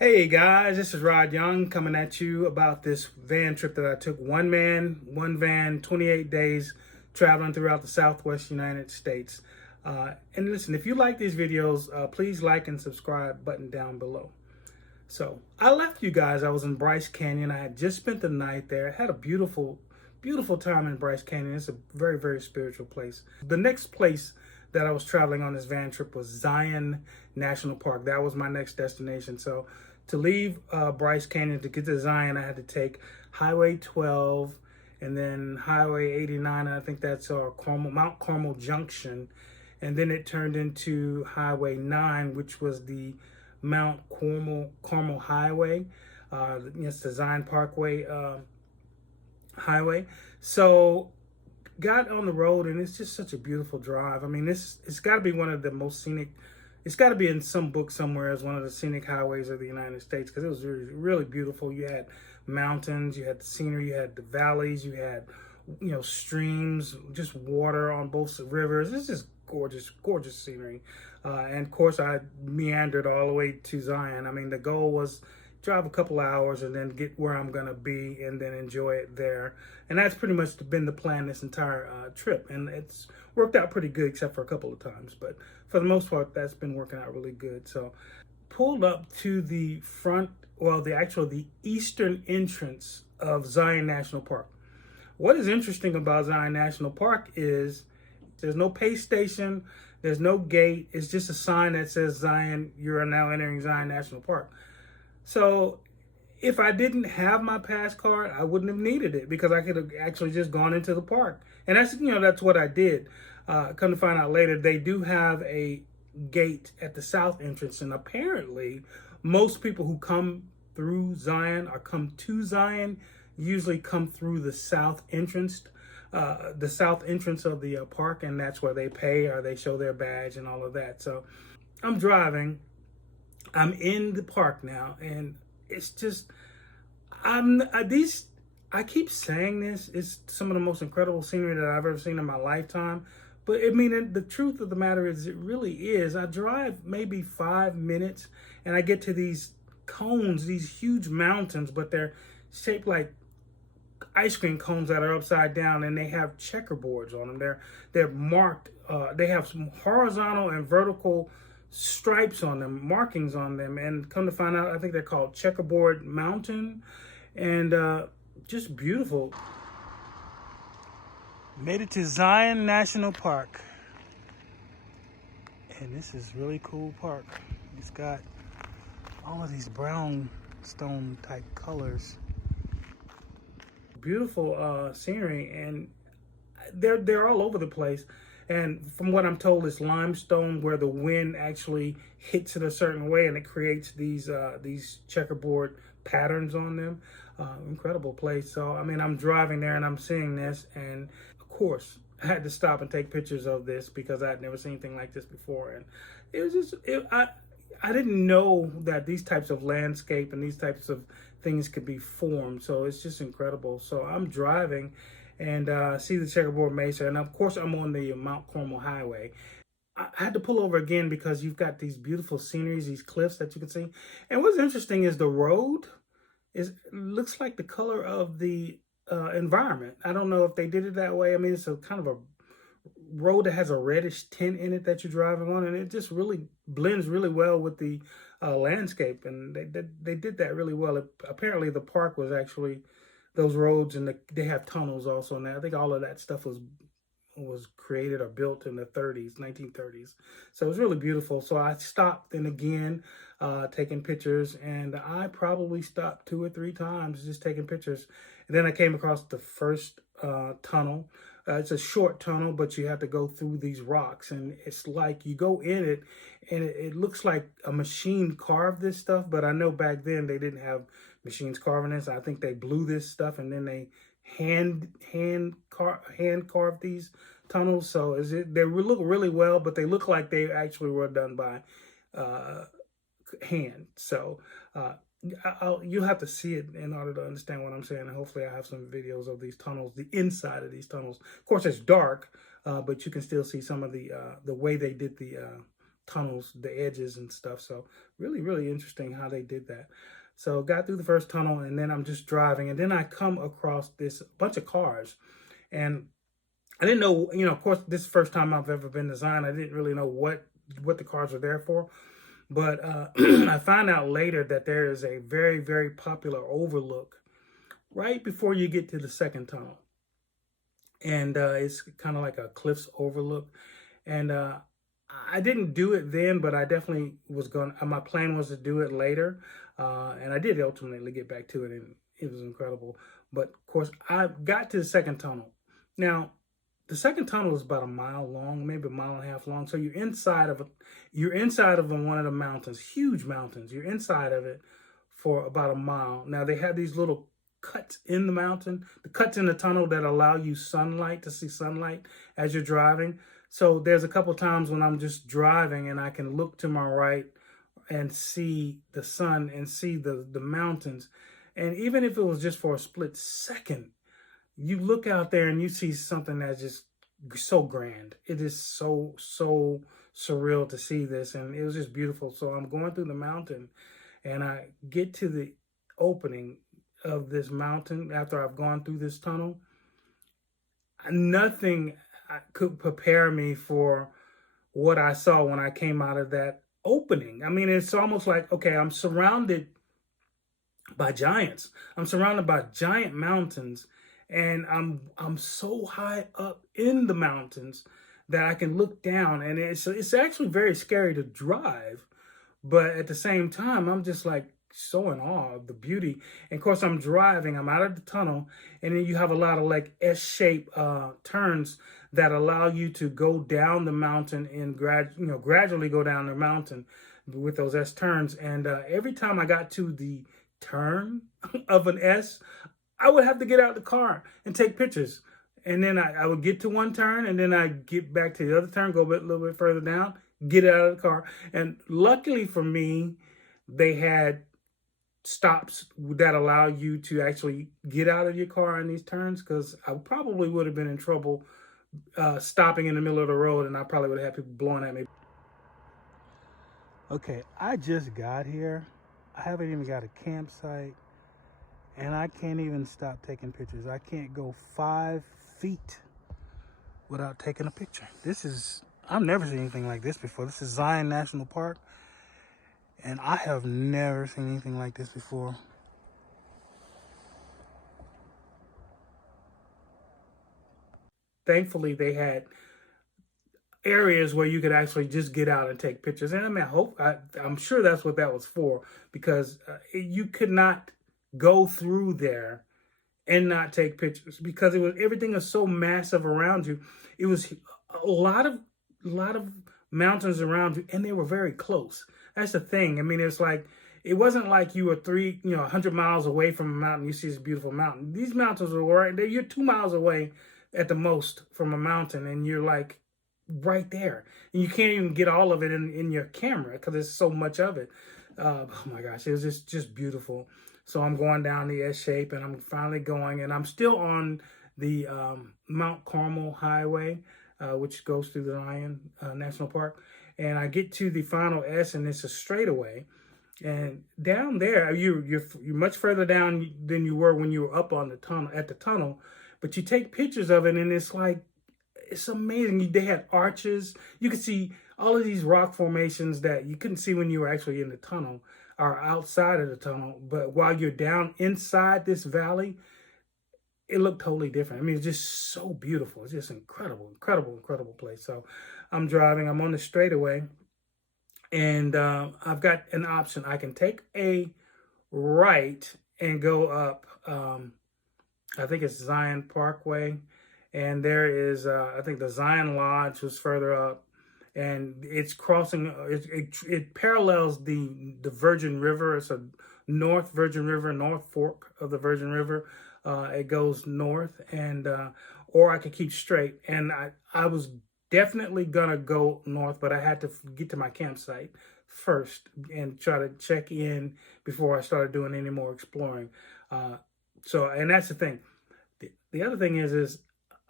Hey guys, this is Rod Young coming at you about this van trip that I took. One man, one van, 28 days traveling throughout the Southwest United States. And listen, if you like these videos, please like and subscribe button down below. So I left you guys. I was in Bryce Canyon. I had just spent the night there. I had a beautiful, beautiful time in Bryce Canyon. It's a very, very spiritual place. The next place that I was traveling on this van trip was Zion National Park. That was my next destination. So to leave Bryce Canyon to get to Zion, I had to take Highway 12 and then Highway 89. And I think that's Mount Carmel Junction. And then it turned into Highway 9, which was the Mount Carmel Highway. It's the Zion Parkway highway. So got on the road, and it's just such a beautiful drive. I mean, it's got to be one of the most scenic. It's got to be in some book somewhere as one of the scenic highways of the United States, because it was really, really beautiful. You had mountains, you had the scenery, you had the valleys, you had streams, just water on both rivers. It's just gorgeous, gorgeous scenery. And of course, I meandered all the way to Zion. I mean, the goal was drive a couple hours and then get where I'm gonna be and then enjoy it there. And that's pretty much been the plan this entire trip. And it's worked out pretty good except for a couple of times. But for the most part, that's been working out really good. So pulled up to the front, well, the eastern entrance of Zion National Park. What is interesting about Zion National Park is there's no pay station, there's no gate. It's just a sign that says Zion, you are now entering Zion National Park. So if I didn't have my pass card, I wouldn't have needed it because I could have actually just gone into the park. And that's what I did. Come to find out later, they do have a gate at the south entrance. And apparently, most people who come through Zion or come to Zion usually come through the south entrance of the park, and that's where they pay or they show their badge and all of that. So I'm driving. I'm in the park now, and it's just I keep saying this. It's some of the most incredible scenery that I've ever seen in my lifetime. But I mean, the truth of the matter is, it really is. I drive maybe 5 minutes, and I get to these cones, these huge mountains, but they're shaped like ice cream cones that are upside down, and they have checkerboards on them. They're marked. They have some horizontal and vertical stripes on them, markings on them, and come to find out, I think they're called Checkerboard Mountain, and just beautiful. Made it to Zion National Park, and this is really cool park. It's got all of these brown stone type colors. Beautiful scenery, and they're all over the place. And from what I'm told, it's limestone where the wind actually hits it a certain way, and it creates these checkerboard patterns on them. Incredible place. So I mean, I'm driving there and I'm seeing this, and of course, I had to stop and take pictures of this because I'd never seen anything like this before. And it was just I didn't know that these types of landscape and these types of things could be formed. So it's just incredible. So I'm driving and see the checkerboard mesa, and of course I'm on the Mount Carmel Highway. I had to pull over again because you've got these beautiful sceneries, these cliffs that you can see. And what's interesting is the road looks like the color of the environment. I don't know if they did it that way. I mean, it's a kind of a road that has a reddish tint in it that you're driving on, and it just really blends really well with the landscape. And they did that really well. Apparently, the park was actually those roads, and they have tunnels also now. I think all of that stuff was created or built in the 1930s. So it was really beautiful. So I stopped and again taking pictures, and I probably stopped 2 or 3 times just taking pictures. And then I came across the first tunnel. It's a short tunnel, but you have to go through these rocks, and it's like you go in it, and it looks like a machine carved this stuff. But I know back then they didn't have machines carving this. I think they blew this stuff, and then they hand carved these tunnels. So they look really well, but they look like they actually were done by hand. So you'll have to see it in order to understand what I'm saying. And hopefully I have some videos of these tunnels, the inside of these tunnels. Of course, it's dark, but you can still see some of the way they did the tunnels, the edges and stuff. So really, really interesting how they did that. So got through the first tunnel, and then I'm just driving, and then I come across this bunch of cars, and I didn't know, of course, this is the first time I've ever been to Zion. I didn't really know what the cars were there for. But I found out later that there is a very, very popular overlook right before you get to the second tunnel. And it's kind of like a cliffs overlook. And I didn't do it then, but I definitely was going to, my plan was to do it later. And I did ultimately get back to it, and it was incredible. But of course, I got to the second tunnel. Now, the second tunnel is about a mile long, maybe a mile and a half long. So you're inside of one of the mountains, huge mountains. You're inside of it for about a mile. Now they have these little cuts in the mountain, the cuts in the tunnel that allow you sunlight, to see sunlight as you're driving. So there's a couple times when I'm just driving and I can look to my right and see the sun and see the mountains. And even if it was just for a split second, you look out there and you see something that's just so grand. It is so surreal to see this, and it was just beautiful. So I'm going through the mountain, and I get to the opening of this mountain after I've gone through this tunnel. Nothing could prepare me for what I saw when I came out of that opening. I mean, it's almost like, okay, I'm surrounded by giants. I'm surrounded by giant mountains, and I'm so high up in the mountains that I can look down, and it's actually very scary to drive, but at the same time, I'm just like so in awe of the beauty. And of course, I'm driving, I'm out of the tunnel, and then you have a lot of like S-shaped turns that allow you to go down the mountain and gradually go down the mountain with those S turns. And every time I got to the turn of an S, I would have to get out the car and take pictures. And then I would get to one turn, and then I get back to the other turn, go a little bit further down, get out of the car. And luckily for me, they had stops that allow you to actually get out of your car in these turns, because I probably would have been in trouble stopping in the middle of the road, and I probably would have had people blowing at me. Okay, I just got here. I haven't even got a campsite, and I can't even stop taking pictures. I can't go 5 feet without taking a picture. I've never seen anything like this before. This is Zion National Park, and I have never seen anything like this before. Thankfully, they had areas where you could actually just get out and take pictures. And I mean, I'm sure that's what that was for, because you could not go through there and not take pictures, because everything was so massive around you. It was a lot of mountains around you, and they were very close. That's the thing. I mean, it wasn't like you were 100 miles away from a mountain. You see this beautiful mountain. These mountains were right there. You're 2 miles away at the most from a mountain, and you're like right there. And you can't even get all of it in your camera because there's so much of it. Oh my gosh, it was just beautiful. So I'm going down the S shape, and I'm finally going, and I'm still on the Mount Carmel Highway, which goes through the Zion National Park. And I get to the final S, and it's a straightaway. And down there, you're much further down than you were when you were up on the tunnel. But you take pictures of it, and it's amazing. They had arches. You could see all of these rock formations that you couldn't see when you were actually in the tunnel or outside of the tunnel. But while you're down inside this valley, it looked totally different. I mean, it's just so beautiful. It's just incredible place. So I'm driving. I'm on the straightaway, and I've got an option. I can take a right and go up. I think it's Zion Parkway, and there is I think the Zion Lodge was further up, and it's crossing. It parallels the Virgin River. It's a North Virgin River, North Fork of the Virgin River. It goes north, and or I could keep straight. And I was definitely gonna go north, but I had to get to my campsite first and try to check in before I started doing any more exploring. And that's the thing. The other thing is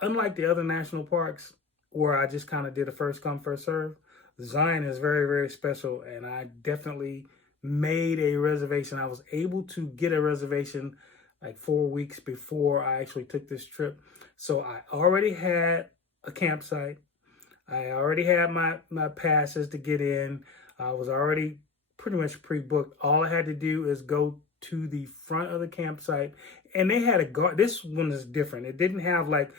unlike the other national parks where I just kind of did a first come, first serve, Zion is very, very special, and I definitely made a reservation. I was able to get a reservation like 4 weeks before I actually took this trip. So I already had a campsite. I already had my passes to get in. I was already pretty much pre-booked. All I had to do is go to the front of the campsite, and they had a guard. This one is different. It didn't have like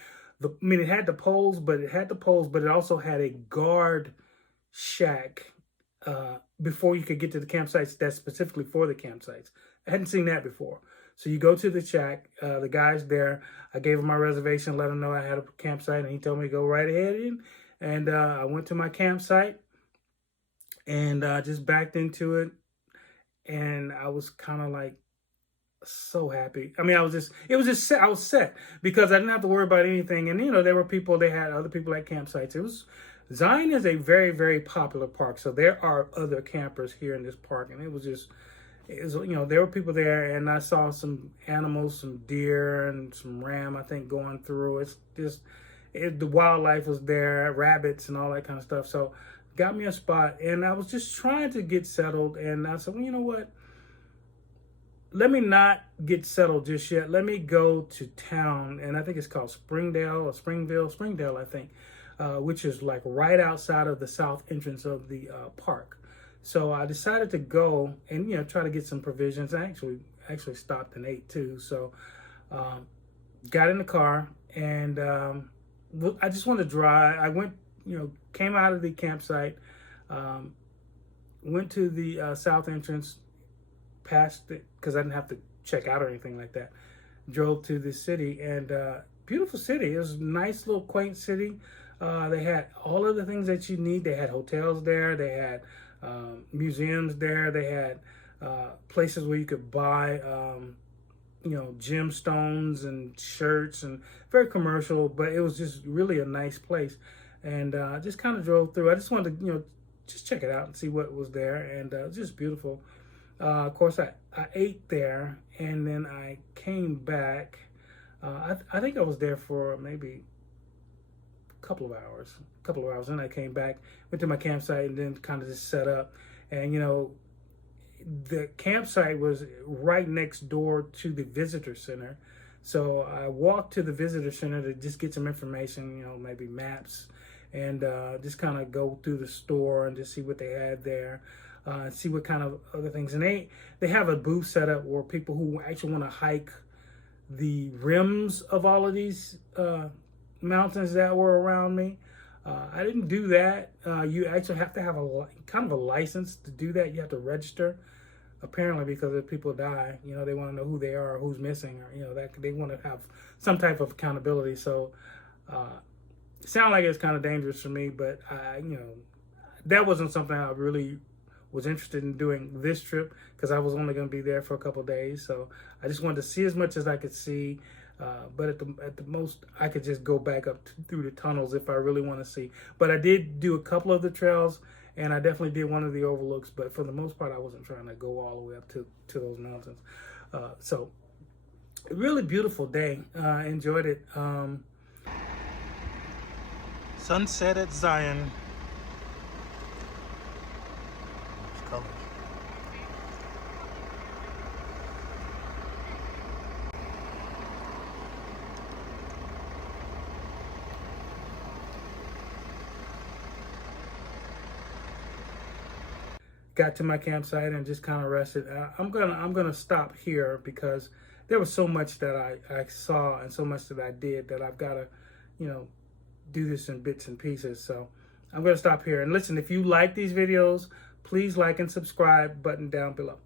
it had the poles, but it also had a guard shack before you could get to the campsites that's specifically for the campsites. I hadn't seen that before. So you go to the shack, the guy's there. I gave him my reservation, let him know I had a campsite, and he told me to go right ahead in. And I went to my campsite and just backed into it. And I was kind of like so happy. I mean, I was set because I didn't have to worry about anything. And, there were they had other people at campsites. Zion is a very, very popular park. So there are other campers here in this park. And there were people there, and I saw some animals, some deer and some ram, I think, going through. The wildlife was there, rabbits and all that kind of stuff. So got me a spot, and I was just trying to get settled. And I said, well, you know what? Let me not get settled just yet. Let me go to town, and I think it's called Springdale or Springdale, I think, which is like right outside of the south entrance of the park. So I decided to go and try to get some provisions. I actually stopped and ate too. So got in the car, and I just wanted to drive. I went, came out of the campsite, went to the south entrance, past it because I didn't have to check out or anything like that. Drove to the city, and beautiful city. It was a nice little quaint city. They had all of the things that you need. They had hotels there. They had museums there. They had places where you could buy gemstones and shirts, and very commercial, but it was just really a nice place. And just kind of drove through. I just wanted to just check it out and see what was there, and it was just beautiful. Of course, I ate there, and then I came back. I think I was there for maybe a couple of hours. And I came back, went to my campsite, and then kind of just set up. And the campsite was right next door to the visitor center. So I walked to the visitor center to just get some information, maybe maps, and just kind of go through the store and just see what they had there. See what kind of other things. And they have a booth set up where people who actually want to hike the rims of all of these mountains that were around me. I didn't do that. You actually have to have a license to do that. You have to register, apparently, because if people die, they want to know who they are, or who's missing, or that they want to have some type of accountability. So it sounded like it's kind of dangerous for me, but that wasn't something I really was interested in doing this trip, because I was only going to be there for a couple of days. So I just wanted to see as much as I could see. But at the most, I could just go back up through the tunnels if I really want to see. But I did do a couple of the trails, and I definitely did one of the overlooks. But for the most part, I wasn't trying to go all the way up to those mountains. So really beautiful day. Enjoyed it. Sunset at Zion. Colors. Got to my campsite and just kind of rested. I'm gonna stop here because there was so much that I saw and so much that I did that I've got to, do this in bits and pieces. So I'm gonna stop here. And listen, if you like these videos, please like and subscribe button down below.